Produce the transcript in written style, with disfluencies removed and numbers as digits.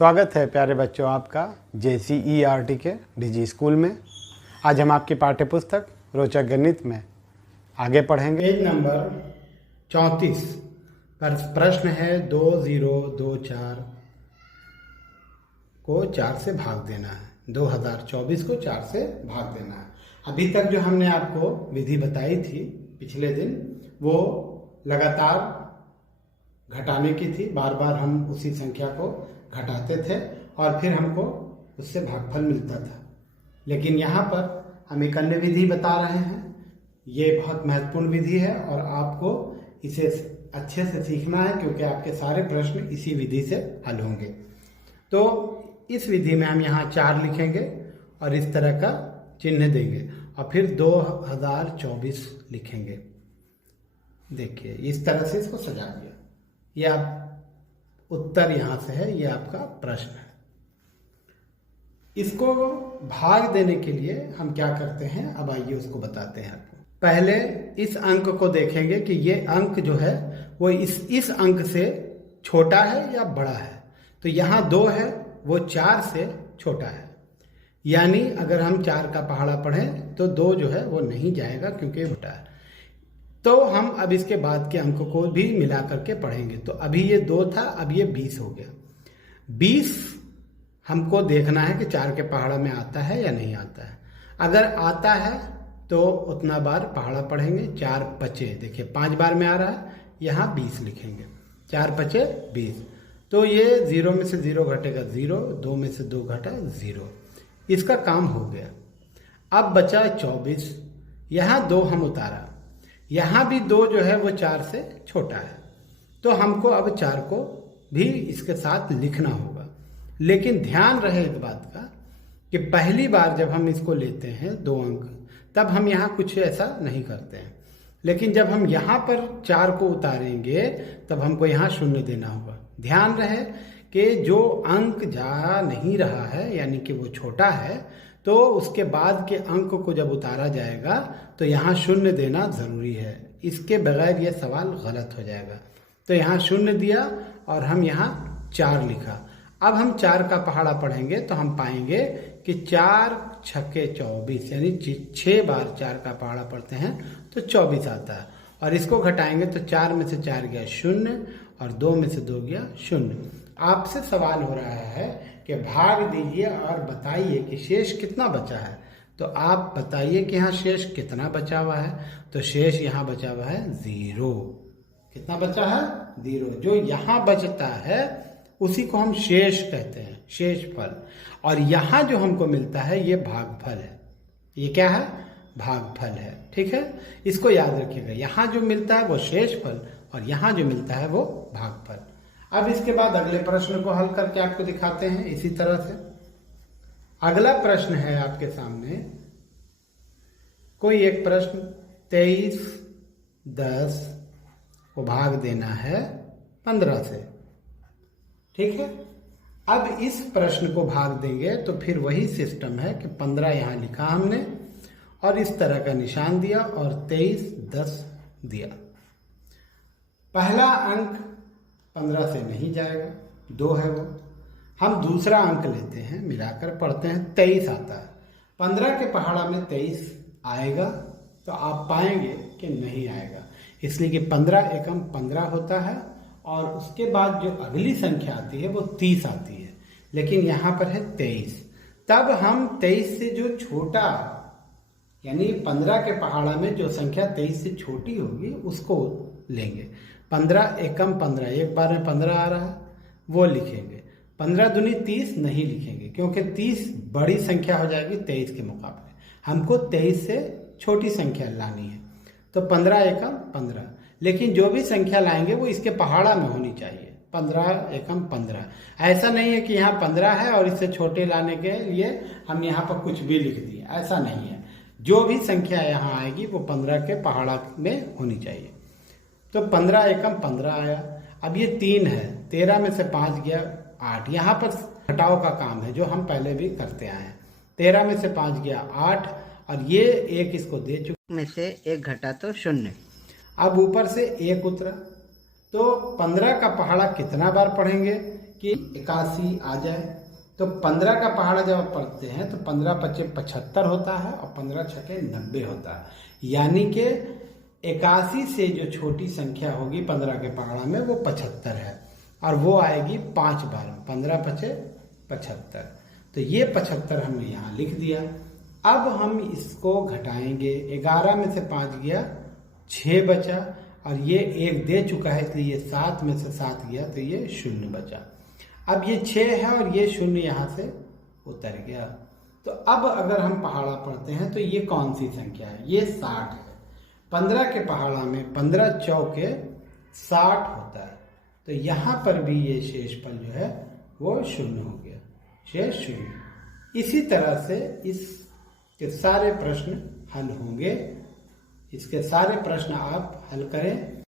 स्वागत है प्यारे बच्चों आपका JCERT के डिजी स्कूल में। आज हम आपकी पाठ्य पुस्तक रोचक गणित में आगे पढ़ेंगे। पेज नंबर 34 पर प्रश्न है 2024 को 4 से भाग देना है। 2024 को 4 से भाग देना है। अभी तक जो हमने आपको विधि बताई थी पिछले दिन, वो लगातार घटाने की थी। बार बार हम उसी संख्या को घटाते थे और फिर हमको उससे भागफल मिलता था। लेकिन यहाँ पर हम एक अन्य विधि बता रहे हैं। ये बहुत महत्वपूर्ण विधि है और आपको इसे अच्छे से सीखना है, क्योंकि आपके सारे प्रश्न इसी विधि से हल होंगे। तो इस विधि में हम यहाँ 4 लिखेंगे और इस तरह का चिन्ह देंगे और फिर 2024 लिखेंगे। देखिए इस तरह से इसको सजा दिया। ये आप उत्तर यहाँ से है, ये आपका प्रश्न है। इसको भाग देने के लिए हम क्या करते हैं, अब आइए उसको बताते हैं आपको। पहले इस अंक को देखेंगे कि ये अंक जो है वो इस अंक से छोटा है या बड़ा है। तो यहाँ 2 है, वो 4 से छोटा है। यानी अगर हम 4 का पहाड़ा पढ़ें तो 2 जो है वो नहीं जाएगा, क्योंकि छोटा है। तो हम अब इसके बाद के अंक को भी मिला करके पढ़ेंगे। तो अभी ये 2 था, अब ये 20 हो गया। 20 हमको देखना है कि 4 के पहाड़ा में आता है या नहीं आता है। अगर आता है तो उतना बार पहाड़ा पढ़ेंगे। 4 पचे, देखिए 5 बार में आ रहा है, यहाँ 20 लिखेंगे। 4 पचे 20। तो ये 0 में से 0 घटेगा 0, 2 में से 2 घटा 0। इसका काम हो गया। अब बचा 24। यहाँ 2 हम उतारा, यहाँ भी 2 जो है वो 4 से छोटा है। तो हमको अब 4 को भी इसके साथ लिखना होगा। लेकिन ध्यान रहे इस बात का कि पहली बार जब हम इसको लेते हैं 2 अंक, तब हम यहाँ कुछ ऐसा नहीं करते हैं। लेकिन जब हम यहाँ पर 4 को उतारेंगे तब हमको यहाँ 0 देना होगा। ध्यान रहे कि जो अंक जा नहीं रहा है, यानी कि वो छोटा है, तो उसके बाद के अंक को जब उतारा जाएगा तो यहाँ 0 देना जरूरी है। इसके बगैर ये सवाल गलत हो जाएगा। तो यहाँ 0 दिया और हम यहाँ 4 लिखा। अब हम 4 का पहाड़ा पढ़ेंगे तो हम पाएंगे कि 4 छक्के 24, यानी 6 बार 4 का पहाड़ा पढ़ते हैं तो 24 आता है। और इसको घटाएंगे तो 4 में से 4 गया 0 और 2 में से 2 गया 0। आपसे सवाल हो रहा है कि भाग दीजिए और बताइए कि शेष कितना बचा है। तो आप बताइए कि यहाँ शेष कितना बचा हुआ है। तो शेष यहाँ बचा हुआ है 0। कितना बचा है? 0। जो यहाँ बचता है उसी को हम शेष कहते हैं, शेष फल। और यहाँ जो हमको मिलता है ये भागफल है। ये क्या है? भागफल है। ठीक है, इसको याद रखिएगा। यहाँ जो मिलता है वो शेष फल और यहाँ जो मिलता है वो भागफल। अब इसके बाद अगले प्रश्न को हल करके आपको दिखाते हैं इसी तरह से। अगला प्रश्न है आपके सामने, कोई एक प्रश्न 23/10 को भाग देना है 15 से। ठीक है, अब इस प्रश्न को भाग देंगे तो फिर वही सिस्टम है कि 15 यहाँ लिखा हमने और इस तरह का निशान दिया और 23/10 दिया। पहला अंक 15 से नहीं जाएगा, 2 है वो। हम दूसरा अंक लेते हैं, मिलाकर पढ़ते हैं, 23 आता है। 15 के पहाड़ा में 23 आएगा तो आप पाएंगे कि नहीं आएगा, इसलिए कि 15 एकम 15 होता है और उसके बाद जो अगली संख्या आती है वो 30 आती है। लेकिन यहाँ पर है 23। तब हम 23 से जो छोटा, यानी 15 के पहाड़ा में जो संख्या 23 से छोटी होगी उसको लेंगे। 15 एकम 15, एक बार में 15 आ रहा है, वो लिखेंगे। 15 दूनी 30 नहीं लिखेंगे, क्योंकि 30 बड़ी संख्या हो जाएगी 23 के मुकाबले। हमको 23 से छोटी संख्या लानी है। तो 15 एकम 15, लेकिन जो भी संख्या लाएंगे वो इसके पहाड़ा में होनी चाहिए। 15 एकम 15। ऐसा नहीं है कि यहाँ 15 है और इससे छोटे लाने के लिए हम यहाँ पर कुछ भी लिख दिए, ऐसा नहीं है। जो भी संख्या यहाँ आएगी वो 15 के पहाड़ा में होनी चाहिए। तो 15 एकम 15 आया। अब ये 3 है, 13 में से 5 गया 8। यहाँ पर घटाव का काम है जो हम पहले भी करते आए हैं। 13 में से 5 गया 8 और ये 1 इसको दे चुके में से 1 घटा तो 0। अब ऊपर से 1 उतरा तो 15 का पहाड़ा कितना बार पढ़ेंगे? कि 81 आ जाए। तो 15 का पहाड़ा जब आप पढ़ते हैं तो 15 पचे 75 होता है और 15 छके 90 होता है। यानी कि 81 से जो छोटी संख्या होगी 15 के पहाड़ा में वो 75 है और वो आएगी 5 बार, 15 पचे 75। तो ये 75 हमने यहाँ लिख दिया। अब हम इसको घटाएंगे, 11 में से 5 गया 6 बचा और ये 1 दे चुका है इसलिए ये 7 में से 7 गया तो ये 0 बचा। अब ये 6 है और ये 0 यहाँ से उतर गया। तो अब अगर हम पहाड़ा पढ़ते हैं तो ये कौन सी संख्या है? ये 60 है। 15 के पहाड़ा में 15 चौके 60 होता है। तो यहाँ पर भी ये शेषफल जो है वो 0 हो गया, शेष 0। इसी तरह से इसके सारे प्रश्न हल होंगे। इसके सारे प्रश्न आप हल करें।